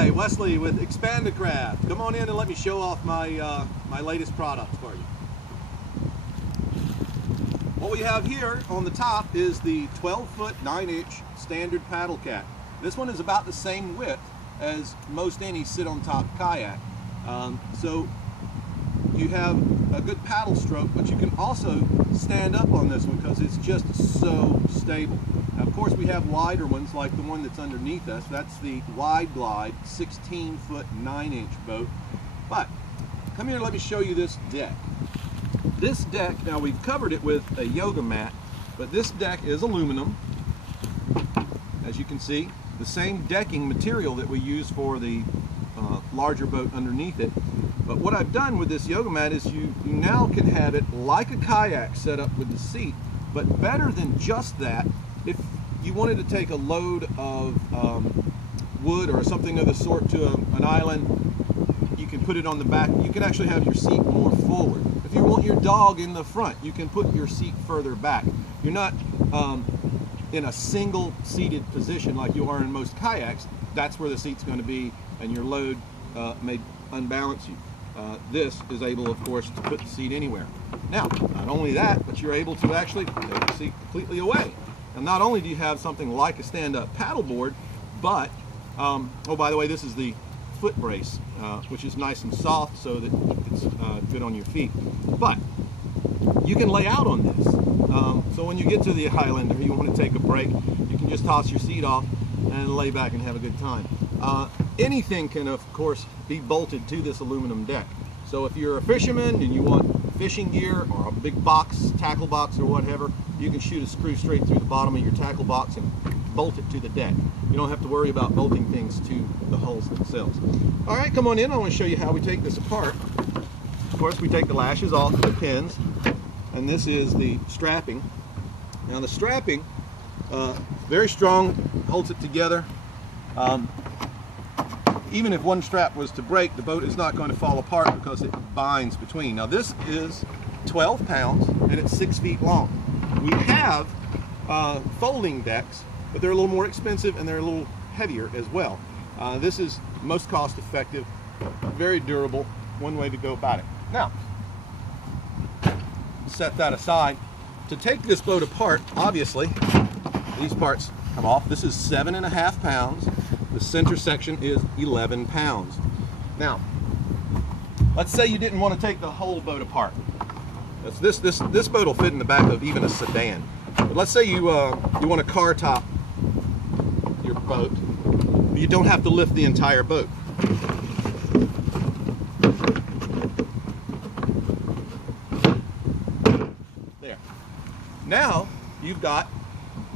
Hi, Wesley with Expand-A-Craft. Come on in and let me show off my my latest product for you. What we have here on the top is the 12-foot 9-inch standard paddle cat. This one is about the same width as most any sit-on-top kayak. So you have a good paddle stroke, but you can also stand up on this one because it's just so stable. Now, of course, we have wider ones like the one that's underneath us. That's the Wide Glide 16-foot 9-inch boat. But come here and let me show you this deck. This deck, now we've covered it with a yoga mat, but this deck is aluminum, as you can see. The same decking material that we use for the larger boat underneath it. But what I've done with this yoga mat is you now can have it like a kayak set up with the seat, but better than just that, if you wanted to take a load of wood or something of the sort to an island, you can put it on the back. You can actually have your seat more forward. If you want your dog in the front, you can put your seat further back. You're not in a single seated position like you are in most kayaks. That's where the seat's going to be, and your load may unbalance you. This is able, of course, to put the seat anywhere. Now, not only that, but you're able to actually take the seat completely away. And not only do you have something like a stand-up paddleboard, but, oh, by the way, this is the foot brace, which is nice and soft so that it's good on your feet. But you can lay out on this. So when you get to the island or you want to take a break, you can just toss your seat off and lay back and have a good time. Anything can, of course, be bolted to this aluminum deck. So if you're a fisherman and you want fishing gear or a big box, tackle box or whatever, you can shoot a screw straight through the bottom of your tackle box and bolt it to the deck. You don't have to worry about bolting things to the hulls themselves. All right, come on in. I want to show you how we take this apart. Of course, we take the lashes off of the pins, and this is the strapping. Now the strapping, very strong, holds it together. Even if one strap was to break, the boat is not going to fall apart because it binds between. Now this is 12 pounds and it's 6 feet long. We have folding decks, but they're a little more expensive and they're a little heavier as well. This is most cost effective, very durable, one way to go about it. Now, set that aside. To take this boat apart, obviously, these parts come off. This is 7.5 pounds. The center section is 11 pounds. Now, let's say you didn't want to take the whole boat apart. This boat will fit in the back of even a sedan. But let's say you want to car top your boat. You don't have to lift the entire boat. There. Now you've got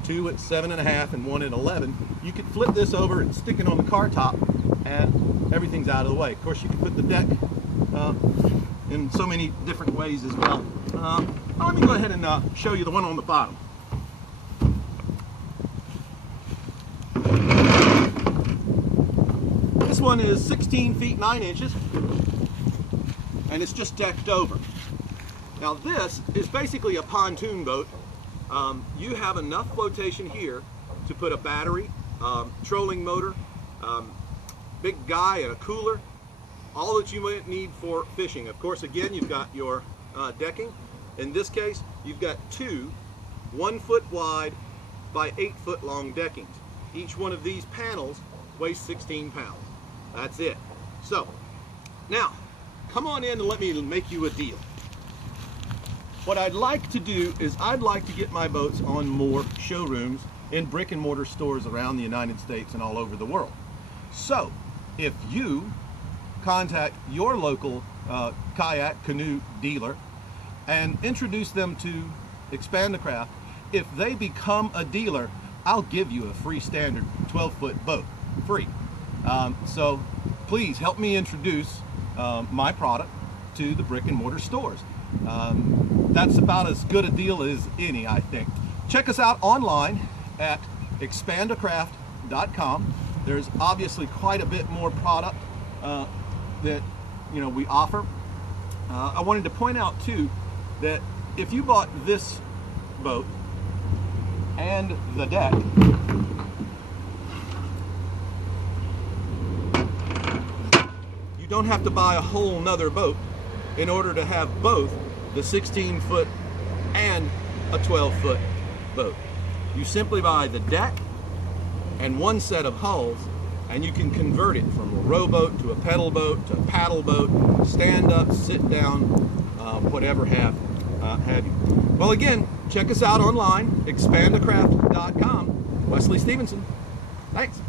two at 7.5 and one at 11. You could flip this over and stick it on the car top and everything's out of the way. Of course, you can put the deck in so many different ways as well. Let me go ahead and show you the one on the bottom. This one is 16 feet 9 inches and it's just decked over. Now this is basically a pontoon boat. You have enough flotation here to put a battery, trolling motor, big guy and a cooler, all that you might need for fishing. Of course, again, you've got your decking. In this case, you've got two 1 foot wide by 8 foot long deckings. Each one of these panels weighs 16 pounds. That's it. So, now, come on in and let me make you a deal. What I'd like to do is I'd like to get my boats on more showrooms in brick and mortar stores around the United States and all over the world. So, if you contact your local kayak canoe dealer and introduce them to Expand-A-Craft, if they become a dealer, I'll give you a free standard 12-foot boat, free. So please help me introduce my product to the brick and mortar stores. That's about as good a deal as any, I think. Check us out online at expandacraft.com. There's obviously quite a bit more product that we offer. I wanted to point out too that if you bought this boat and the deck, don't have to buy a whole nother boat in order to have both the 16-foot and a 12-foot boat. You simply buy the deck and one set of hulls, and you can convert it from a rowboat to a pedal boat to a paddle boat, stand up, sit down, whatever have you. Well, again, check us out online, expandacraft.com. Wesley Stevenson. Thanks.